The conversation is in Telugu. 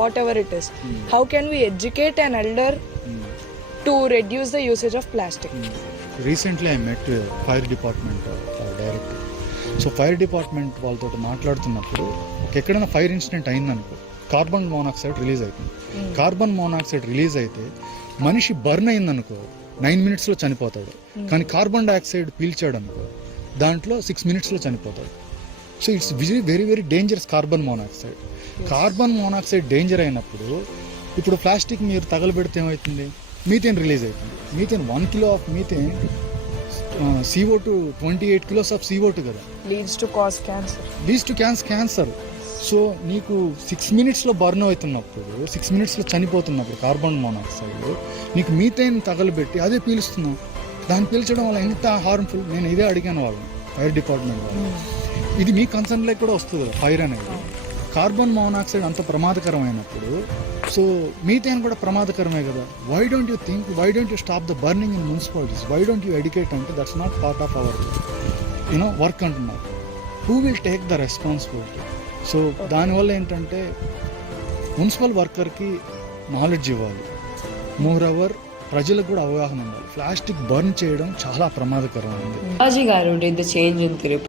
whatever it is. How can we educate an elder to reduce the usage of plastic? Recently I met fire department director. So fire department వాళ్ళతో మాట్లాడుతున్నప్పుడు ఎక్కడైనా ఫైర్ ఇన్సిడెంట్ అయిందనుకో కార్బన్ మోనాక్సైడ్ రిలీజ్ అవుతుంది. కార్బన్ మోనాక్సైడ్ రిలీజ్ అయితే మనిషి బర్న్ అయిందనుకో 9 minutesలో చనిపోతాడు. కానీ కార్బన్ డైఆక్సైడ్ పీల్చాడు అనుకో దాంట్లో 6 minutesలో చనిపోతాడు. So it's very very dangerous carbon monoxide. Carbon monoxide danger అయినప్పుడు ఇప్పుడు ప్లాస్టిక్ మీరు తగలబెడితే ఏమవుతుంది? మీథేన్ రిలీజ్ అవుతుంది. Methane 1 kilo of methane CO2 28 kilos of CO2 కదా. Leads to cause cancer. Leads to cancer. So నీకు 6 minutesలో బర్న్ అవుతున్నప్పుడు 6 minutesలో చనిపోతున్నప్పుడు కార్బన్ మోనాక్సైడ్ నీకు మీథేన్ తగలబెట్టి అదే పీలుస్తున్నావు. దాన్ని పీల్చడం వల్ల ఎంత హార్మ్ఫుల్. నేను ఇదే అడిగాను వాళ్ళు ఫైర్ డిపార్ట్మెంట్ వాళ్ళు. ఇది మీ కన్సర్న్లోకి కూడా వస్తుంది కదా ఫైర్ అనేది. కార్బన్ మోనాక్సైడ్ అంత ప్రమాదకరమైనప్పుడు సో మీథేన్ కూడా ప్రమాదకరమే కదా. Why don't you stop the burning in municipalities? Why don't you educate అంటే that's not part of our work అంటున్నారు. Who will take the responsibility? So దానివల్ల ఏంటంటే మున్సిపల్ వర్కర్కి నాలెడ్జ్ ఇవ్వాలి. మోర్ ప్రజలకు కూడా అవగాహన ఉండాలి. ప్లాస్టిక్ బర్న్ చేయడం చాలా ప్రమాదకరమైంది. Balaji garu did the change in Tirupati.